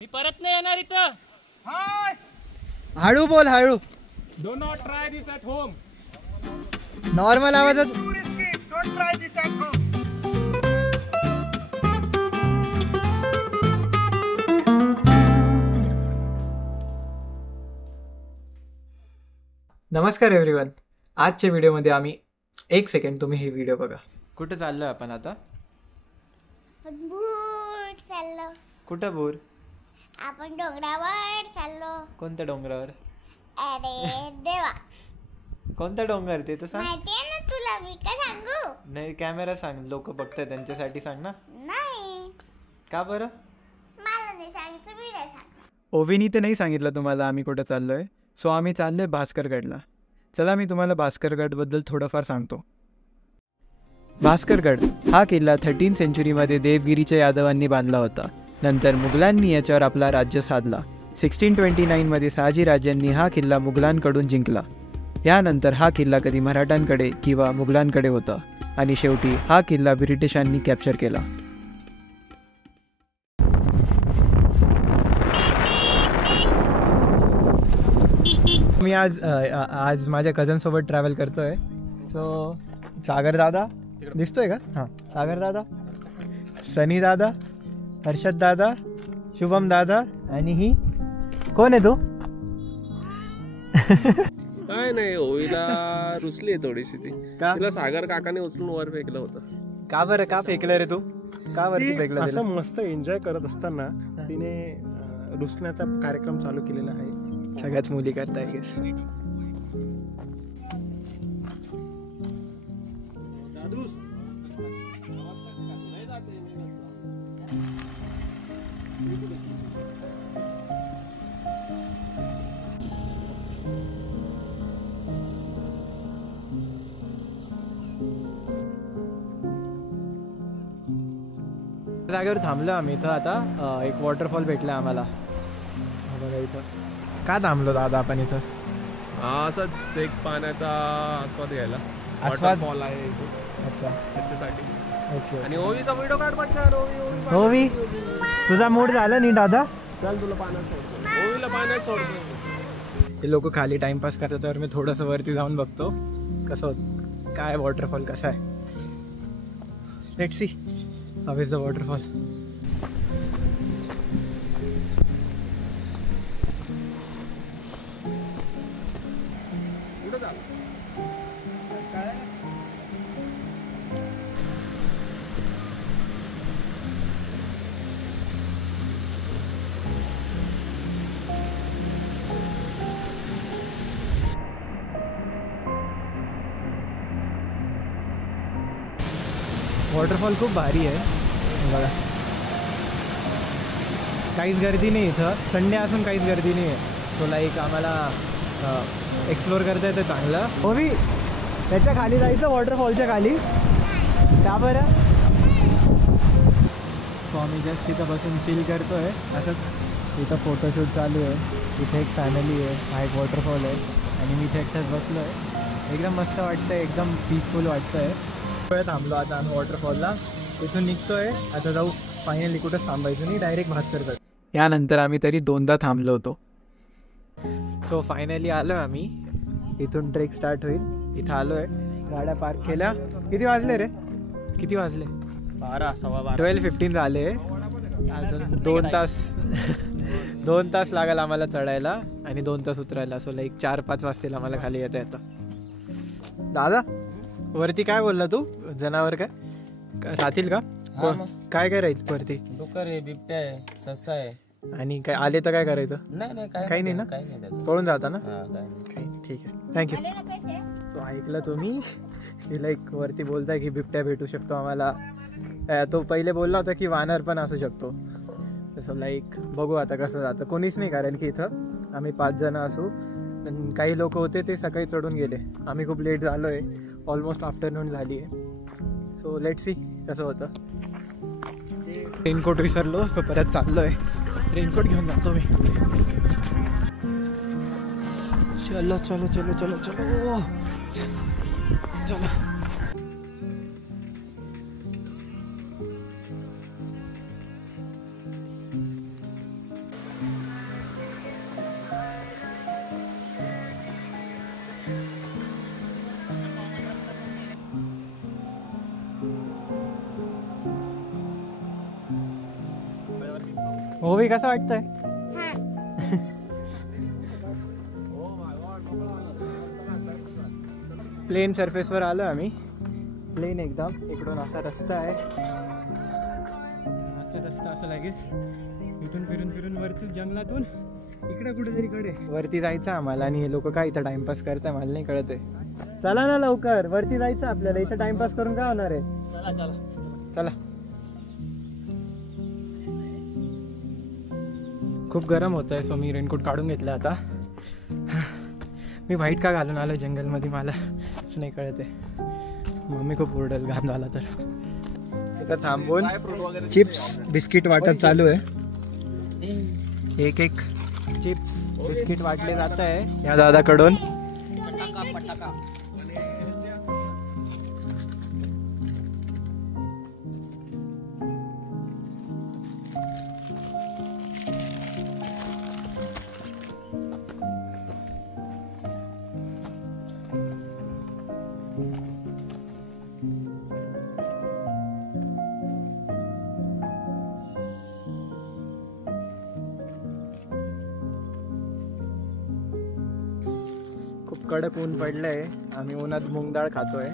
मी परत नाही येणार इथं. हळू बोल हळू. Do not try this at home. Normal आवाजात. Don't try this at home. नमस्कार एव्हरीवन. आजच्या व्हिडिओमध्ये आम्ही एक सेकंड तुम्ही हे व्हिडिओ बघा. कुठं चाललोय आपण आता? भूर चाललो. कुठं भूर? आपण डोंगरावर चाललो. कोणत्या डोंगरावर? अरे देवा, कोणता डोंगर ते तर सांग. माहितीये ना तुला, मी काय सांगू? नाही, कॅमेरा सांग, लोक बघताय त्यांच्यासाठी सांग ना. नाही, का बरं? मला नाही सांगितलं, मी नाही सांगणार. ओवीनी तर नाही सांगितलं तुम्हाला आम्ही कुठं चाललोय. सो आम्ही चाललोय भास्करगडला. चला मी तुम्हाला भास्करगडबद्दल थोडंफार सांगतो. भास्करगड हा किल्ला 13 सेंचुरीमध्ये देवगिरीच्या यादवांनी बांधला होता. नंतर मुघलांनी याच्यावर आपला राज्य साधला. 1629मध्ये शहाजीराजांनी हा किल्ला मुघलांकडून जिंकला. यानंतर हा किल्ला कधी मराठ्यांकडे किंवा मुघलांकडे होता आणि शेवटी हा किल्ला ब्रिटिशांनी कॅप्चर केला. मी आज माझ्या कझनसोबत ट्रॅव्हल करतोय. सो सागर दादा दिसतोय का? हां, सागर दादा, सनी दादा, हर्षद दादा, शुभम दादा आणि ही कोण आहे? तो काय नाही, ओवीला रुसली आहे थोडीशी. ती का? तिला सागर काकाने उचलून वर फेकलं होतं. का बरं? का फेकलं रे तू? का वरती फेकलं? असं मस्त एन्जॉय करत असताना तिने रुसण्याचा कार्यक्रम चालू केलेला आहे. सगळ्याच मुली करताय गेस. जागेवर थांबलो आम्ही इथं. आता एक वॉटरफॉल भेटला आम्हाला. बघा इथं. का थांबलो दादा आपण इथं? असंच एक पाण्याचा आस्वाद घ्यायला. आस्वाद? फॉल आहे इथे. अच्छा, त्याच्यासाठी. ओके. आणि ओवीचा व्हिडिओ काढ पटकन. ओवी, तुझा मूड झाला नी दादा? चल तुला पाण्यात सोडतो. ओवीला पाण्यात सोडतो. हे लोक खाली टाइमपास करतात, तर मी थोडंसं वरती जाऊन बघतो कसं होत, काय वॉटरफॉल कसा आहे. Let's see how is the waterfall. कुठं चाल? वॉटरफॉल खूप भारी आहे बघा. काहीच गर्दी नाही इथं. संडे असून काहीच गर्दी नाही आहे. सो लाईक आम्हाला एक्सप्लोअर करता येतं चांगलं. हो, मी त्याच्या खाली जायचं, वॉटरफॉलच्या खाली. का बरं? सो आम्ही जस्ट तिथं बसून चिल करतो आहे असंच. इथं फोटोशूट चालू आहे. इथे एक फॅमिली आहे, हा एक वॉटरफॉल आहे आणि मी इथे एकटाच बसलो आहे. एकदम मस्त वाटतं आहे, एकदम पीसफुल वाटतं आहे. थांबलो आता आम्ही वॉटरफॉलला. इथून निघतोय आता. जाऊ फायनली कुठं थांबायचं नाही, डायरेक्ट भास्करगड. यानंतर आम्ही तरी 2दा थांबलो होतो. सो फायनली आलो आम्ही. इथून ट्रेक स्टार्ट होईल. इथं आलो आहे, गाड्या पार्क केल्या. किती वाजले रे? किती वाजले? 12, 12:15. 12:15 झाले. अजून 2 तास 2 तास लागेल आम्हाला चढायला आणि 2 तास उतरायला. सो लाईक 4-5 वाजतील आम्हाला खाली येता येतं. दादा वरती काय बोलला तू? जनावर काय राहतील का? काय काय राहील वरती? डुकर आहे, बिबट्या आहे, ससा आहे. आणि काय आले तर काय करायचं? नाही काही नाही ना? काही नाही. पळून जाता ना? काही ठीक आहे, थँक्यू. तो ऐकलं तुम्ही? तिला एक वरती बोलताय की बिबट्या भेटू शकतो आम्हाला. तो पहिले बोलला होता की वानर पण असू शकतो. तसं लाईक बघू आता कसं जातं. कोणीच नाही, कारण की इथं आम्ही 5 जण असू. पण काही लोक होते ते सकाळी चढून गेले. आम्ही खूप लेट झालो आहे. ऑलमोस्ट आफ्टरनून झाली आहे. सो लेट्स सी कसं होतं. रेनकोट विसरलो, सो परत चाललो आहे. रेनकोट घेऊन जातो मी. चलो चलो चलो चलो चलो चलो. ओवी कसं वाटतंय? प्लेन सरफेसवर आलो आम्ही. प्लेन एकदम. इकडून असा रस्ता आहे. असा रस्ता असं लगेच इथून फिरून फिरून वरती जंगलातून इकडे कुठेतरी कडे वरती जायचं आम्हाला. आणि हे लोक काय इथं टाइमपास करताय मला नाही कळत आहे. चला ना लवकर वरती जायचं आपल्याला. इथं टाइमपास करून काय होणार आहे? चला चला चला. खूप गरम होत आहे सो मी रेनकोट काढून घेतला आता. मी व्हाईट का घालून आलो जंगलमध्ये मला नाही कळत आहे. मम्मी खूप ओरडेल घाम झाला तर. इथं थांबून चिप्स बिस्किट वाटप चालू आहे. एक एक चिप्स बिस्किट वाटले जात आहे या दादाकडून. पटाका खूप कडक ऊन पडलंय. आम्ही उन्हात मूग डाळ खातोय.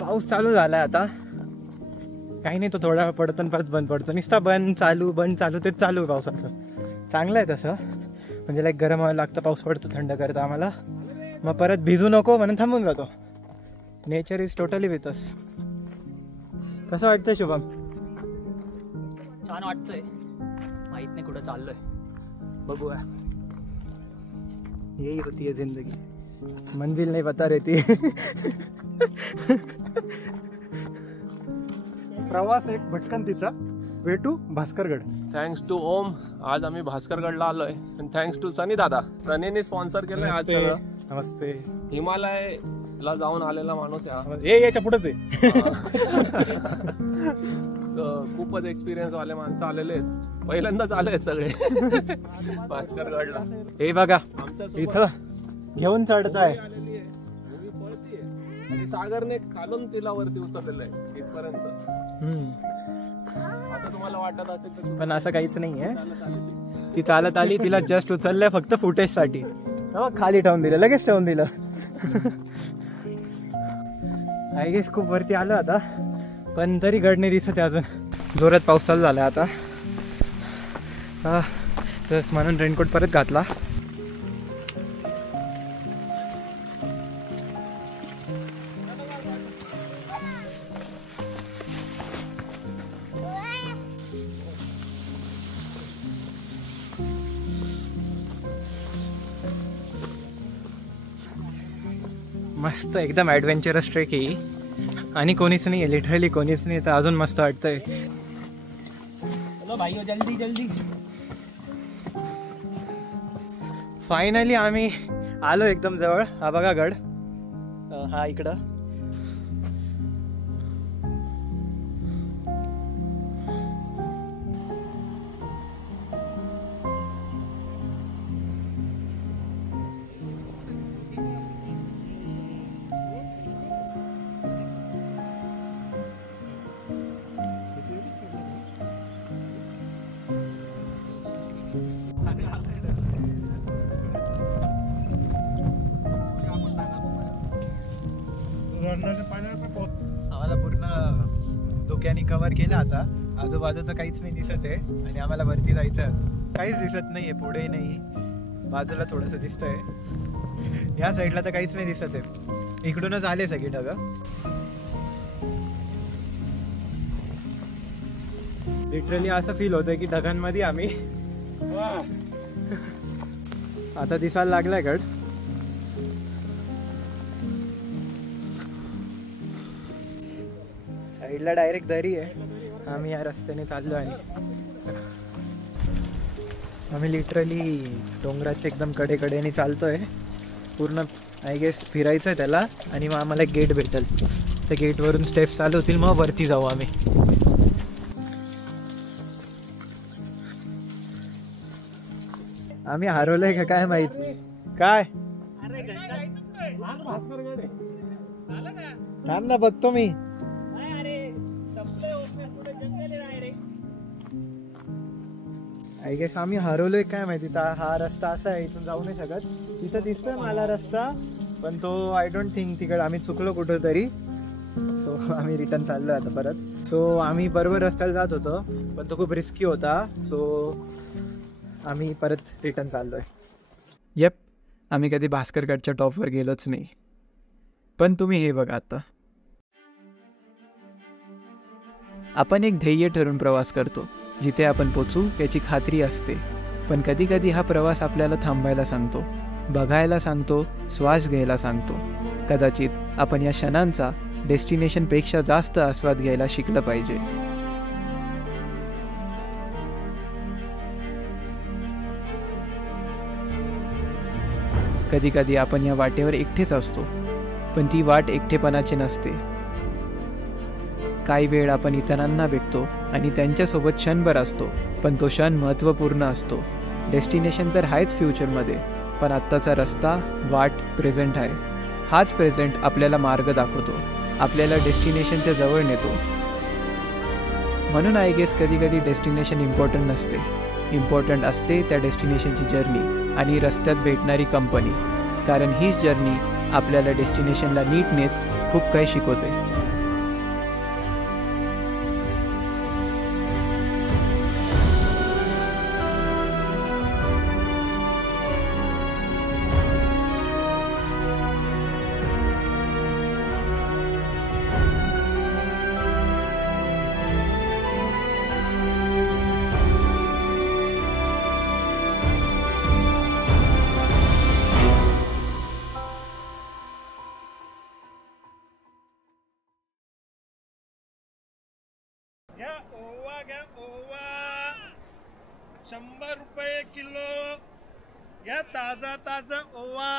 पाऊस चालू झालाय आता. काही नाही तो थोडा वेळ पडतो आणि परत बंद पडतो. नुसता बंद चालू तेच चालू आहे पावसाचं. चांगलं आहे तसं. म्हणजे लाईक गरम व्हायला लागतं पाऊस पडतो थंड करतं आम्हाला. मग परत भिजू नको म्हणून थांबून जातो. Nature is totally with us. कसं वाटतंय शुभम? छान वाटतंय. माहित नाही कुठं चाललोय. बघूया. यही होती है जिंदगी. मंजिल नहीं बता रहती. प्रवास एक भटकंतीचा. Way to Bhaskargad. Thanks to Om. आज आम्ही भास्करगडला आलोय. आणि थँक्स टू सनी दादा. सनीने स्पॉन्सर केलंय आज सगळं. नमस्ते. हिमालयला जाऊन आलेला माणूस आहे. ए याच्या पुढेच आहे. खूपच एक्सपिरियन्स वाले माणसं आलेले आहेत. पहिल्यांदाच आले आहेत सगळे भास्करगडला. हे बघा आमच्या इथं घेऊन चढताय. आणि सागरने खालून तिला वरती उचललेलं आहे इथपर्यंत. असं तुम्हाला वाटत असेल तर पण असं काहीच नाहीये. चालत आलेली. ती चालत आली. तिला जस्ट उचललंय फक्त फुटेजसाठी. खाली ठेवून दिलं. लगेच ठेवून दिलं. आय गेस खूप वरती आलो आता. पण तरी गड नाही दिसत अजून. जोरात पाऊस चालू झाला आता. तर म्हणून रेनकोट परत घातला. मस्त एकदम ॲडव्हेंचरस ट्रेक ही. आणि कोणीच नाही आहे. लिटरली कोणीच नाही. तर अजून मस्त वाटतंय. चलो भाई जल्दी जल्दी. फायनली आम्ही आलो एकदम जवळ. हा बघा गड. हा इकडं. आम्हाला पूर्ण धुक्याने कव्हर केलं आता. आजूबाजूचं काहीच नाही दिसत आहे. आणि आम्हाला वरती जायचं. काहीच दिसत नाहीये. पुढे नाही. बाजूला थोडंसं दिसतंय. या साईडला तर काहीच नाही दिसत आहे. इकडूनच आले सगळी ढगं. लिटरली असं फील होतंय की ढगांमध्ये आम्ही. आता दिसायला लागलाय गड. साईडला डायरेक्ट दरी आहे. आम्ही या रस्त्याने चाललो. आणि आम्ही लिटरली डोंगराच्या एकदम कडेकडेने चालतोय. पूर्ण आय गेस फिरायचं आहे त्याला. आणि मग आम्हाला एक गेट भेटेल. त्या गेटवरून स्टेप्स चालू होतील, मग वरती जाऊ आम्ही. आम्ही हरवलोय का काय माहित. काय थांब ना, बघतो मी. आय गेस आम्ही हरवलोय काय माहिती. हा रस्ता असा आहे, इथून जाऊ नाही शकत. तिथं दिसतोय मला रस्ता, पण तो आय डोंट थिंक तिकडे आम्ही चुकलो कुठं तरी. सो आम्ही रिटर्न चाललो आता परत. सो आम्ही बरोबर रस्त्याला जात होतो, पण तो खूप रिस्की होता. सो आम्ही परत रिटर्न चाललो आहे. येप, आम्ही कधी भास्करगडच्या टॉपवर गेलोच नाही. पण तुम्ही हे बघा, आता आपण एक ध्येय ठरवून प्रवास करतो, जिथे आपण पोचू याची खात्री असते. पण कधी कधी हा प्रवास आपल्याला थांबायला सांगतो, बघायला सांगतो, श्वास घ्यायला सांगतो. कदाचित आपण या क्षणांचा डेस्टिनेशनपेक्षा जास्त आस्वाद घ्यायला शिकलं पाहिजे. कधी कधी आपण या वाटेवर एकटेच असतो, पण ती वाट एकटेपणाची नसते. काही वेळ आपण इतरांना भेटतो आणि त्यांच्यासोबत क्षणभर असतो, पण तो क्षण महत्त्वपूर्ण असतो. डेस्टिनेशन तर आहेच फ्युचरमध्ये, पण आत्ताचा रस्ता, वाट प्रेझेंट आहे. हाच प्रेझेंट आपल्याला मार्ग दाखवतो, आपल्याला डेस्टिनेशनच्या जवळ नेतो. म्हणून आय गेस कधी कधी डेस्टिनेशन इम्पॉर्टंट नसते. इम्पॉर्टंट असते त्या डेस्टिनेशनची जर्नी आणि रस्त्यात भेटणारी कंपनी. कारण हीच जर्नी आपल्याला डेस्टिनेशनला नीट नेत खूप काही शिकवते. घ्या ओवा, घ्या ओवा, 100 रुपये किलो. घ्या ताजा ताजा ओवा.